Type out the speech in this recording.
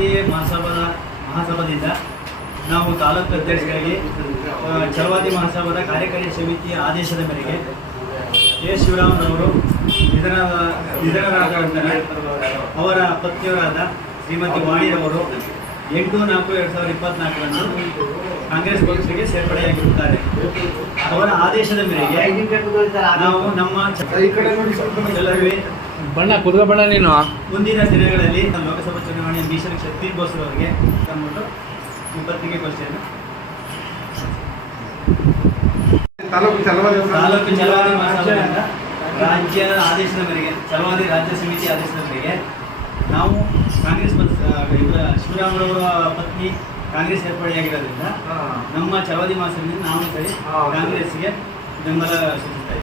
ಛಲವಾದಿ ಮಹಾಸಭಾದಿಂದ ನಾವು ತಾಲೂಕು ಅಧ್ಯಕ್ಷರಾಗಿ ಛಲವಾದಿ ಮಹಾಸಭಾದ ಕಾರ್ಯಕಾರಿ ಸಮಿತಿಯ ಆದೇಶದ ಮೇರೆಗೆ ಎ ಶಿವರಾಮರವರು ನಿಧನರಾದ ನಂತರ ಅವರ ಪತ್ನಿಯವರಾದ ಶ್ರೀಮತಿ ವಾಣಿರವರು 8/4/2024 ಕಾಂಗ್ರೆಸ್ ಪಕ್ಷಕ್ಕೆ ಸೇರ್ಪಡೆಯಾಗಿರುತ್ತಾರೆ. ಅವರ ಆದೇಶದ ಮೇರೆಗೆ ನಾವು ನಮ್ಮ ಬಣ್ಣ ನೀನು ಮುಂದಿನ ದಿನಗಳಲ್ಲಿ ಲೋಕಸಭಾ ಚುನಾವಣೆಯ ಭೀಷಣ ಕ್ಷತ್ರಿಯ ಬೋಸರು ಅವರಿಗೆ ತಂದ್ಬಿಟ್ಟು ಈ ಪತ್ರಿಕೆಗೋಷ್ಠಿಯನ್ನು ತಾಲೂಕು ಛಲವಾದಿ ಮಹಾಸಭೆಯಿಂದ ರಾಜ್ಯ ಆದೇಶದ ಮೇರೆಗೆ ಛಲವಾದಿ ರಾಜ್ಯ ಸಮಿತಿ ಆದೇಶದ ಮೇರೆಗೆ ನಾವು ಕಾಂಗ್ರೆಸ್ ಶಿವರಾಮರವರ ಪತ್ನಿ ಕಾಂಗ್ರೆಸ್ ಸೇರ್ಪಡೆಯಾಗಿರೋದ್ರಿಂದ ನಮ್ಮ ಛಲವಾದಿ ಮಹಾಸಭೆಯಿಂದ ನಾವು ಕಾಂಗ್ರೆಸ್ಗೆ ಬೆಂಬಲ ಸೂಚಿಸ್ತಾ ಇದ್ದೀವಿ.